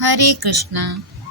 हरे कृष्णा।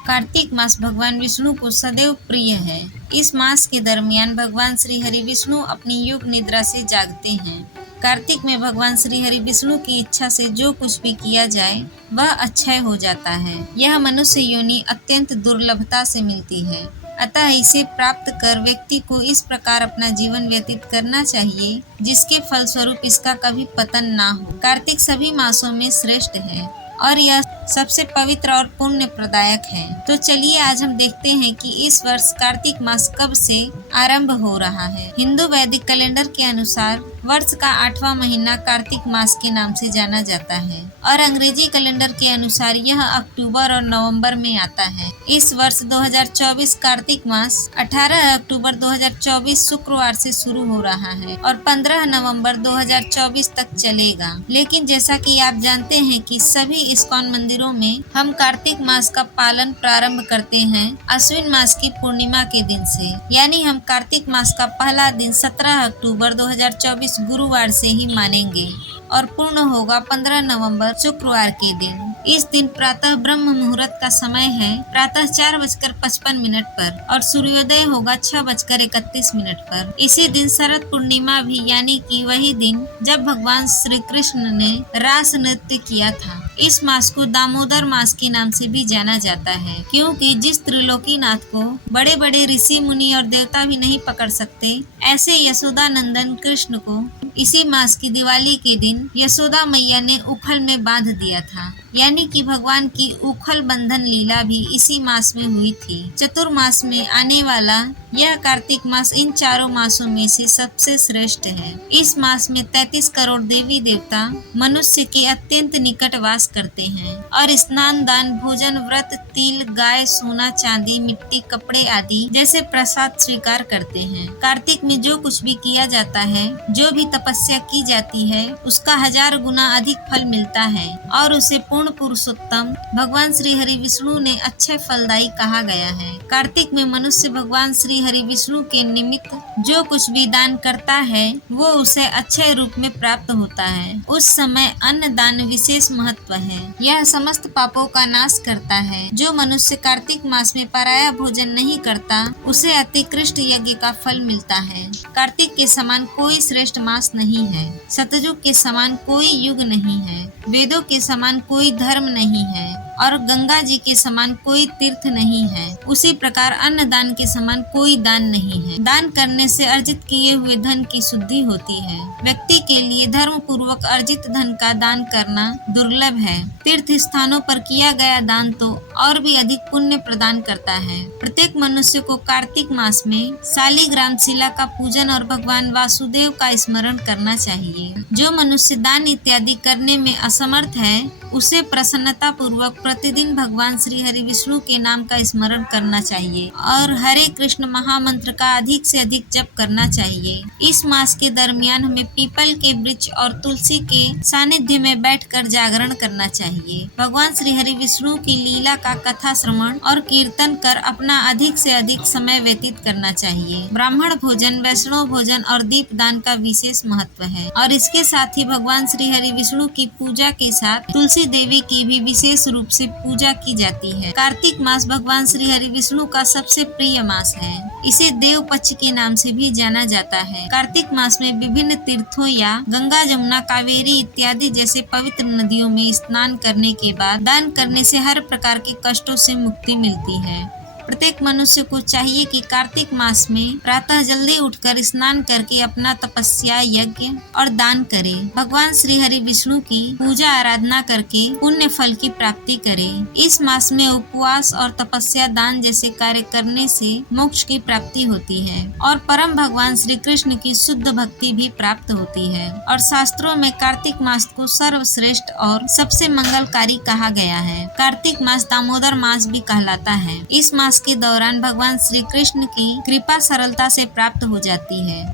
कार्तिक मास भगवान विष्णु को सदैव प्रिय है। इस मास के दरमियान भगवान श्री हरि विष्णु अपनी योग निद्रा से जागते हैं। कार्तिक में भगवान श्री हरि विष्णु की इच्छा से जो कुछ भी किया जाए वह अक्षय हो जाता है। यह मनुष्य योनि अत्यंत दुर्लभता से मिलती है, अतः इसे प्राप्त कर व्यक्ति को इस प्रकार अपना जीवन व्यतीत करना चाहिए जिसके फलस्वरूप इसका कभी पतन ना हो। कार्तिक सभी मासों में श्रेष्ठ है और यह सबसे पवित्र और पुण्य प्रदायक है। तो चलिए आज हम देखते हैं कि इस वर्ष कार्तिक मास कब से आरंभ हो रहा है। हिंदू वैदिक कैलेंडर के अनुसार वर्ष का 8वां महीना कार्तिक मास के नाम से जाना जाता है और अंग्रेजी कैलेंडर के अनुसार यह अक्टूबर और नवंबर में आता है। इस वर्ष 2024 कार्तिक मास 18 अक्टूबर 2024 शुक्रवार से शुरू हो रहा है और 15 नवंबर 2024 तक चलेगा। लेकिन जैसा कि आप जानते हैं कि सभी इस्कॉन मंदिरों में हम कार्तिक मास का पालन प्रारंभ करते हैं अश्विन मास की पूर्णिमा के दिन से, यानी हम कार्तिक मास का पहला दिन 17 अक्टूबर 2024 गुरुवार से ही मानेंगे और पूर्ण होगा 15 नवंबर शुक्रवार के दिन। इस दिन प्रातः ब्रह्म मुहूर्त का समय है प्रातः 4:55 पर और सूर्योदय होगा 6:31 पर। इसी दिन शरद पूर्णिमा भी, यानी कि वही दिन जब भगवान श्री कृष्ण ने रास नृत्य किया था। इस मास को दामोदर मास के नाम से भी जाना जाता है, क्योंकि जिस त्रिलोकीनाथ को बड़े बड़े ऋषि मुनि और देवता भी नहीं पकड़ सकते, ऐसे यशोदा नंदन कृष्ण को इसी मास की दिवाली के दिन यशोदा मैया ने उखल में बांध दिया था, यानी कि भगवान की उखल बंधन लीला भी इसी मास में हुई थी। चतुर्मास में आने वाला यह कार्तिक मास इन चारों मासों में से सबसे श्रेष्ठ है। इस मास में 33 करोड़ देवी देवता मनुष्य के अत्यंत निकट वास करते हैं और स्नान, दान, भोजन, व्रत, तिल, गाय, सोना, चांदी, मिट्टी, कपड़े आदि जैसे प्रसाद स्वीकार करते हैं। कार्तिक में जो कुछ भी किया जाता है, जो भी तपस्या की जाती है, उसका 1000 गुना अधिक फल मिलता है और उसे पूर्ण पुरुषोत्तम भगवान श्री हरि विष्णु ने अक्षय फलदायी कहा गया है। कार्तिक में मनुष्य भगवान श्री हरि विष्णु के निमित्त जो कुछ भी दान करता है वो उसे अक्षय रूप में प्राप्त होता है। उस समय अन्न दान विशेष महत्व है। यह समस्त पापों का नाश करता है। जो मनुष्य कार्तिक मास में पराया भोजन नहीं करता उसे अतिकृष्ट यज्ञ का फल मिलता है। कार्तिक के समान कोई श्रेष्ठ मास नहीं है। सतयुग के समान कोई युग नहीं है। वेदों के समान कोई धर्म नहीं है और गंगा जी के समान कोई तीर्थ नहीं है। उसी प्रकार अन्न दान के समान कोई दान नहीं है। दान करने से अर्जित किए हुए धन की शुद्धि होती है। व्यक्ति के लिए धर्म पूर्वक अर्जित धन का दान करना दुर्लभ है। तीर्थ स्थानों पर किया गया दान तो और भी अधिक पुण्य प्रदान करता है। प्रत्येक मनुष्य को कार्तिक मास में शालिग्राम शिला का पूजन और भगवान वासुदेव का स्मरण करना चाहिए। जो मनुष्य दान इत्यादि करने में असमर्थ है उसे प्रसन्नता पूर्वक प्रतिदिन भगवान श्री हरि विष्णु के नाम का स्मरण करना चाहिए और हरे कृष्ण महामंत्र का अधिक से अधिक जप करना चाहिए। इस मास के दरमियान हमें पीपल के वृक्ष और तुलसी के सानिध्य में बैठकर जागरण करना चाहिए। भगवान श्री हरि विष्णु की लीला का कथा श्रवण और कीर्तन कर अपना अधिक से अधिक समय व्यतीत करना चाहिए। ब्राह्मण भोजन, वैष्णव भोजन और दीप दान का विशेष महत्व है और इसके साथ ही भगवान श्री हरि विष्णु की पूजा के साथ तुलसी देवी की भी विशेष रूप से पूजा की जाती है। कार्तिक मास भगवान श्री हरि विष्णु का सबसे प्रिय मास है। इसे देव पक्ष के नाम से भी जाना जाता है। कार्तिक मास में विभिन्न तीर्थों या गंगा, जमुना, कावेरी इत्यादि जैसे पवित्र नदियों में स्नान करने के बाद दान करने से हर प्रकार के कष्टों से मुक्ति मिलती है। प्रत्येक मनुष्य को चाहिए कि कार्तिक मास में प्रातः जल्दी उठकर स्नान करके अपना तपस्या, यज्ञ और दान करे। भगवान श्री हरि विष्णु की पूजा आराधना करके पुण्य फल की प्राप्ति करे। इस मास में उपवास और तपस्या, दान जैसे कार्य करने से मोक्ष की प्राप्ति होती है और परम भगवान श्री कृष्ण की शुद्ध भक्ति भी प्राप्त होती है। और शास्त्रों में कार्तिक मास को सर्वश्रेष्ठ और सबसे मंगलकारी कहा गया है। कार्तिक मास दामोदर मास भी कहलाता है। इस मास के दौरान भगवान श्री कृष्ण की कृपा सरलता से प्राप्त हो जाती है।